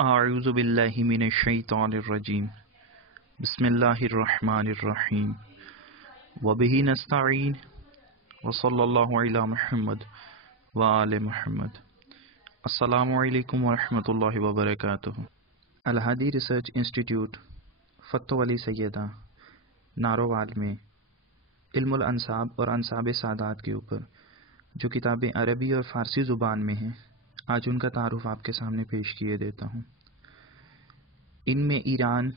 اعوذ باللہ من الشیطان الرجیم بسم اللہ الرحمن الرحیم وبہ نستعین وصلی اللہ علی محمد وآل محمد۔ السلام علیکم ورحمۃ اللہ وبرکاتہ۔ الہادی ریسرچ انسٹیٹیوٹ فتح علی سیدہ ناروال میں علم الانساب اور انساب سادات کے اوپر جو کتابیں عربی اور فارسی زبان میں ہیں، آج ان کا تعارف آپ کے سامنے پیش کیے دیتا ہوں۔ ان میں ایران،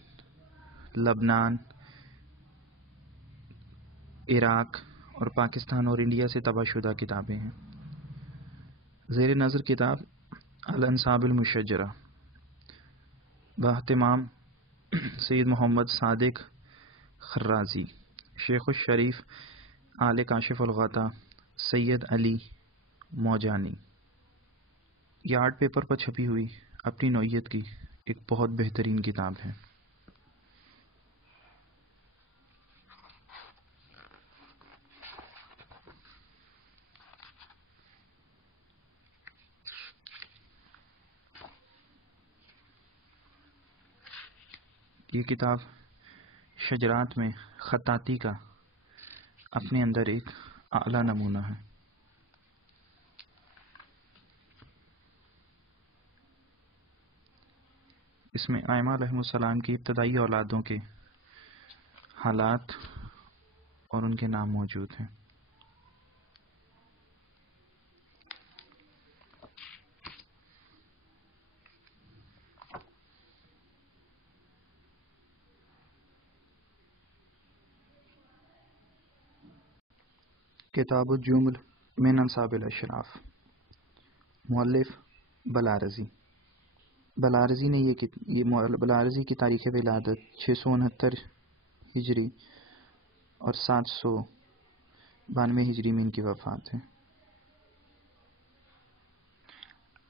لبنان، عراق اور پاکستان اور انڈیا سے طبع شدہ کتابیں ہیں۔ زیر نظر کتاب الانساب المشجرہ باہتمام سید محمد صادق خرازی، شیخ الشریف آل کاشف الغطا سید علی موجانی۔ یہ آرٹ پیپر پر چھپی ہوئی اپنی نوعیت کی ایک بہت بہترین کتاب ہے۔ یہ کتاب شجرات میں خطاطی کا اپنے اندر ایک اعلیٰ نمونہ ہے۔ اس میں ائمہ علیہم السلام کی ابتدائی اولادوں کے حالات اور ان کے نام موجود ہیں۔ کتاب الجمل من انساب الاشراف، مؤلف بلارزی۔ بلارزی نے بلارزی کی تاریخ ولادت 669 ہجری اور 792 ہجری میں ان کی وفات ہے۔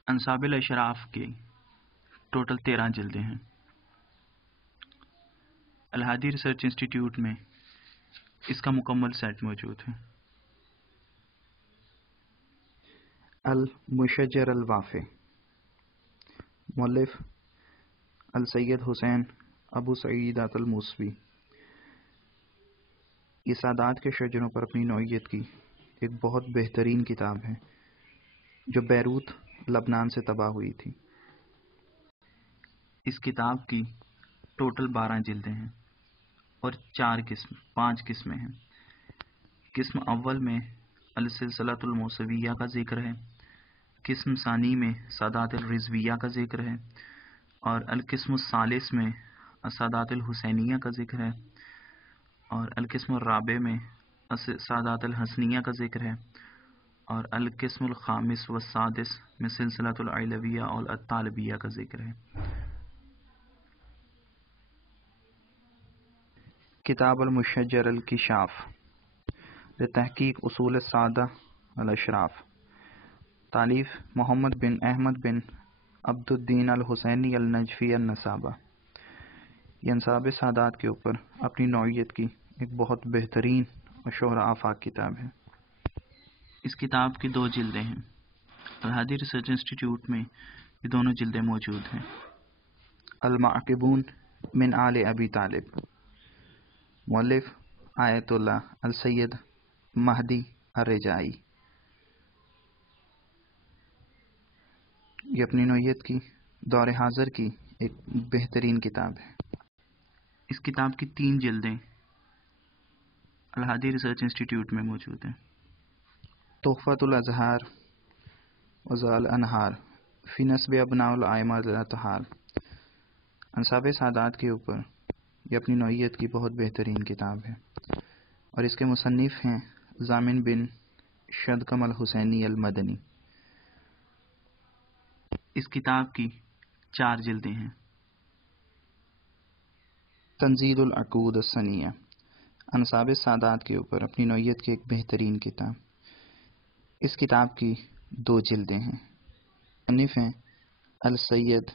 انساب الاشراف کے ٹوٹل 13 جلدیں ہیں۔ الہادی ریسرچ انسٹیٹیوٹ میں اس کا مکمل سیٹ موجود ہے۔ المشجر الوافع، مؤلف السید حسین ابو سعیدۃ الموسوی۔ یہ سادات کے شجروں پر اپنی نوعیت کی ایک بہت بہترین کتاب ہے جو بیروت لبنان سے طبع ہوئی تھی۔ اس کتاب کی ٹوٹل 12 جلدیں ہیں اور 5 قسمیں ہیں۔ قسم اول میں السلسلۃ الموسویہ کا ذکر ہے، قسم ثانی میں سادات الرضویہ کا ذکر ہے، اور القسم الثالث میں سادات الحسینیہ کا ذکر ہے، اور القسم الرابع میں سادات الحسنیہ کا ذکر ہے، اور القسم الخامس والسادس میں سلسلۃ العلویہ اور الطالبیہ کا ذکر ہے۔ کتاب المشجر الکشاف لتحقیق اصول السادہ الاشراف، تالیف محمد بن احمد بن عبد الدین الحسینی النجفی النسابہ۔ یہ انساب سادات کے اوپر اپنی نوعیت کی ایک بہت بہترین اور شہرہ آفاق کتاب ہے۔ اس کتاب کی 2 جلدیں ہیں۔ الہادی ریسرچ انسٹیٹیوٹ میں یہ دونوں جلدیں موجود ہیں۔ المعقبون من آل ابی طالب، مؤلف آیت اللہ السید مہدی الرجائی۔ یہ اپنی نوعیت کی دور حاضر کی ایک بہترین کتاب ہے۔ اس کتاب کی 3 جلدیں الہادی ریسرچ انسٹیٹیوٹ میں موجود ہیں۔ تحفۃ الازہار وضاء الانہار فی نسب ابناء الائمہ الاطہار۔ انساب سادات کے اوپر یہ اپنی نوعیت کی بہت بہترین کتاب ہے اور اس کے مصنف ہیں ضامن بن شدقم الحسینی المدنی۔ اس کتاب کی 4 جلدیں ہیں۔ تنزید العقود السنیہ، انساب سادات کے اوپر اپنی نوعیت کی ایک بہترین کتاب۔ اس کتاب کی 2 جلدیں ہیں۔ مصنف ہیں السید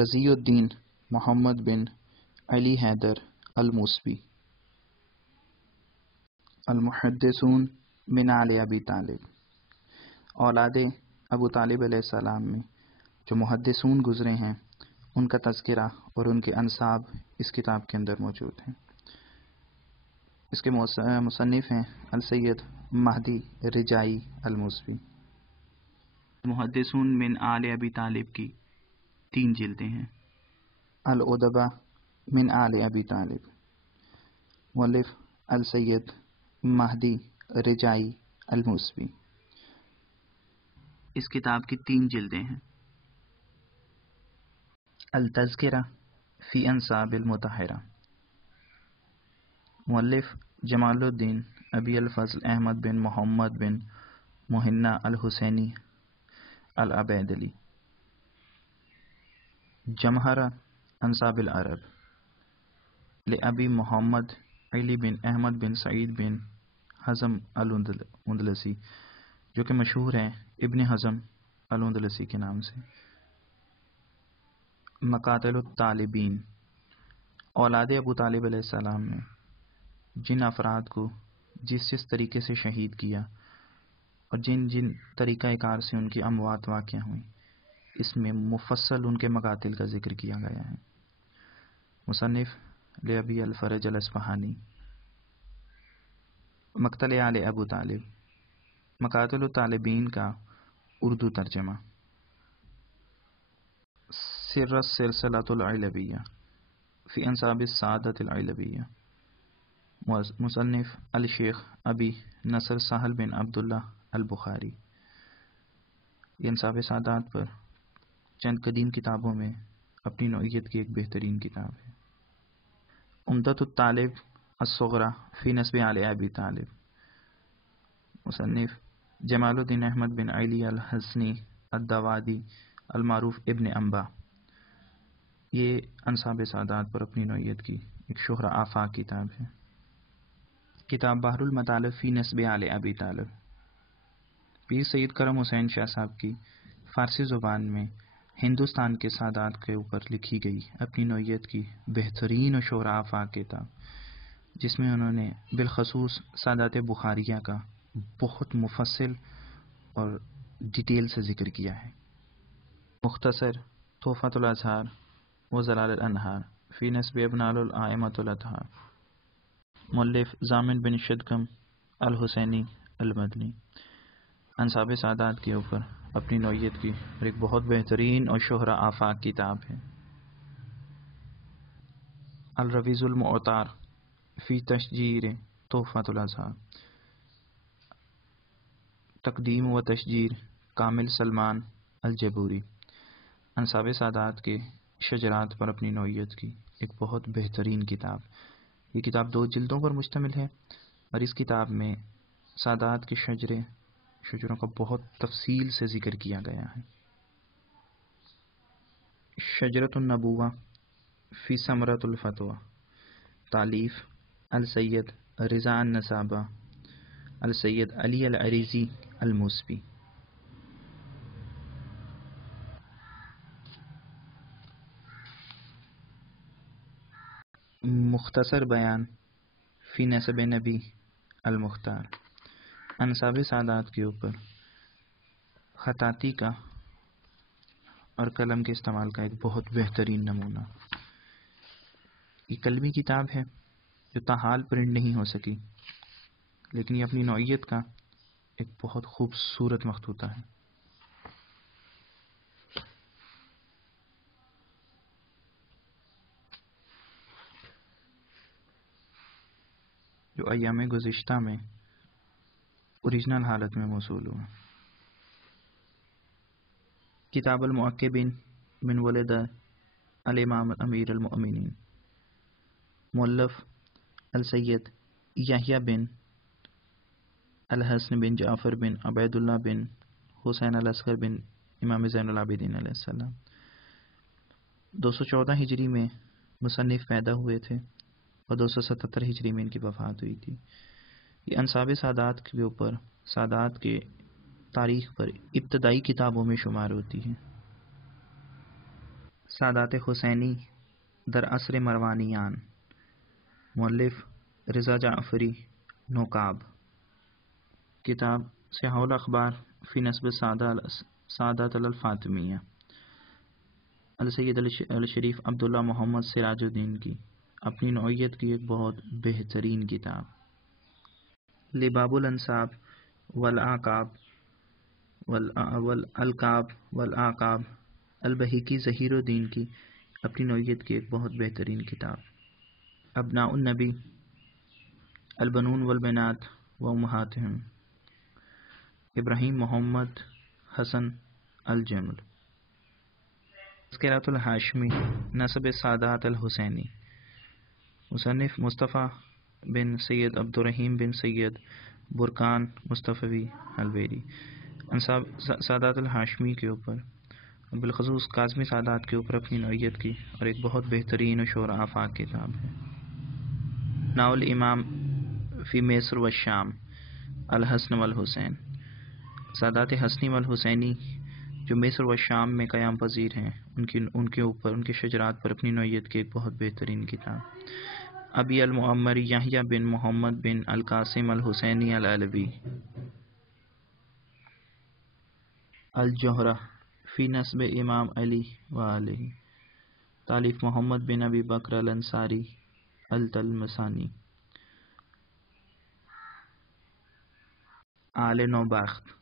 رضی الدین محمد بن علی حیدر الموسوی۔ المحدثون من آل ابی طالب، اولاد ابو طالب علیہ السلام میں جو محدثون گزرے ہیں ان کا تذکرہ اور ان کے انساب اس کتاب کے اندر موجود ہیں۔ اس کے مصنف ہیں السید مہدی رجائی الموسوی۔ محدثون من آل ابی طالب کی 3 جلدیں ہیں۔ الادبہ من آل ابی طالب، مؤلف السید مہدی رجائی الموسوی۔ اس کتاب کی 3 جلدیں ہیں۔ التذکرہ فی انساب المطہرہ، مؤلف جمال الدین ابی الفضل احمد بن محمد بن مہنہ الحسینی العبیدلی۔ جمہرہ انساب العرب لابی محمد علی بن احمد بن سعید بن حزم الاندلسی، جو کہ مشہور ہیں ابن حزم الاندلسی کے نام سے۔ مقاتل الطالبین، اولاد ابو طالب علیہ السلام نے جن افراد کو جس طریقے سے شہید کیا اور جن طریقہ کار سے ان کی اموات واقع ہوئیں، اس میں مفصل ان کے مقاتل کا ذکر کیا گیا ہے۔ مصنف لابی الفرج الاصفہانی۔ مقتل آل ابو طالب، مقاتل الطالبین کا اردو ترجمہ۔ سر السلسلۃ العلویہ فی انساب السادۃ العلویہ، مصنف الشیخ ابی نصر سہل بن عبداللہ البخاری۔ یہ انساب سادات پر چند قدیم کتابوں میں اپنی نوعیت کی ایک بہترین کتاب ہے۔ عمدۃ الطالب الصغریٰ فی نسب آل ابی طالب، مصنف جمال الدین احمد بن علی الحسنی الدوادی المعروف ابن انبا۔ یہ انساب سادات پر اپنی نوعیت کی ایک شہرہ آفاق کتاب ہے۔ کتاب بحر المطالب فی نسب آل ابی طالب، پیر سید کرم حسین شاہ صاحب کی فارسی زبان میں ہندوستان کے سادات کے اوپر لکھی گئی اپنی نوعیت کی بہترین و شہرہ آفاق کتاب، جس میں انہوں نے بالخصوص سادات بخاریہ کا بہت مفصل اور ڈیٹیل سے ذکر کیا ہے۔ مختصر تحفۃ الازہار و ظلال الانہار فی نسب ابناء الائمۃ الاطہار، مؤلف ضامن بن شدکم الحسینی المدنی۔ انساب سادات کے اوپر اپنی نوعیت کی ایک بہت بہترین اور شہرہ آفاق کتاب ہے۔ الرویز المعتار فی تشجیر تحفۃ الازہار، تقدیم و تشجیر کامل سلمان الجبوری۔ انساب سادات کے شجرات پر اپنی نوعیت کی ایک بہت بہترین کتاب۔ یہ کتاب 2 جلدوں پر مشتمل ہے اور اس کتاب میں سادات کے شجروں کا بہت تفصیل سے ذکر کیا گیا ہے۔ شجرۃ النبوہ فی ثمرۃ الفتویٰ، تالیف السید رضا النسابہ السید علی العریزی الموسوی۔ مختصر بیان فی نسب نبی المختار، انساب سادات کے اوپر خطاطی کا اور قلم کے استعمال کا ایک بہت بہترین نمونہ۔ یہ قلمی کتاب ہے جو تاحال پرنٹ نہیں ہو سکی، لیکن یہ اپنی نوعیت کا ایک بہت خوبصورت مخطوطہ ہے۔ جو ایام گزشتہ میں اوریجنل حالت میں موصول ہوا۔ کتاب المعقبین من ولد الامام امیر المؤمنین، مؤلف السید یحییٰ بن الحسن بن جعفر بن عبید اللہ بن حسین الاصغر بن امام زین العابدین علیہ السلام۔ 214 ہجری میں مصنف پیدا ہوئے تھے اور 277 ہجری میں ان کی وفات ہوئی تھی۔ یہ انساب سادات کے اوپر سادات کے تاریخ پر ابتدائی کتابوں میں شمار ہوتی ہے۔ سادات حسینی در عصر مروانیان، مؤلف رضا جعفری نوکاب۔ کتاب سیاح الاخبار فی نسب سادات الفاطمیہ، السید الشریف عبداللہ محمد سراج الدین کی اپنی نوعیت کی ایک بہت بہترین کتاب لباب الانساب والآکاب والالقاب والآکاب البہیکی ظہیر الدین کی اپنی نوعیت کی ایک بہت بہترین کتاب ابناء النبی البنون والبنات وامہاتہم ابراہیم محمد حسن الجمل تذکرۃ الہاشمی نسب سادات الحسینی مصنف مصطفیٰ بن سید عبد الرحیم بن سید برکان مصطفی الویری سادات الہاشمی کے اوپر بالخصوص کاظمی سادات کے اوپر اپنی نوعیت کی اور ایک بہت بہترین و شور آفاق کتاب ہے ابناء الامام فی مصر والشام الحسن والحسین سادات حسنی والحسینی جو مصر و شام میں قیام پذیر ہیں ان کے اوپر ان کے شجرات پر اپنی نوعیت کی ایک بہت بہترین کتاب ابی المعمر یحییٰ بن محمد بن القاسم الحسینی العلوی الجوہرہ فی نسب امام علی و آلہ تالیف محمد بن ابی بکر الانصاری التلمسانی آل نوبخت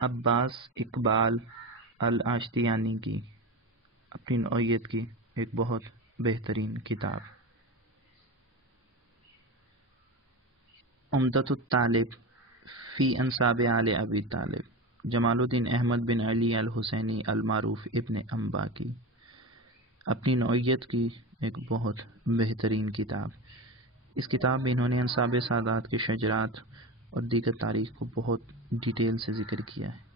عباس اقبال الاشتیانی کی اپنی نوعیت کی ایک بہت بہترین کتاب عمدۃ الطالب فی انساب آل ابی طالب جمال الدین احمد بن علی الحسینی المعروف ابن انبا کی اپنی نوعیت کی ایک بہت بہترین کتاب اس کتاب میں انہوں نے انساب سادات کے شجرات اور دیگر تاریخ کو بہت ڈیٹیل سے ذکر کیا ہے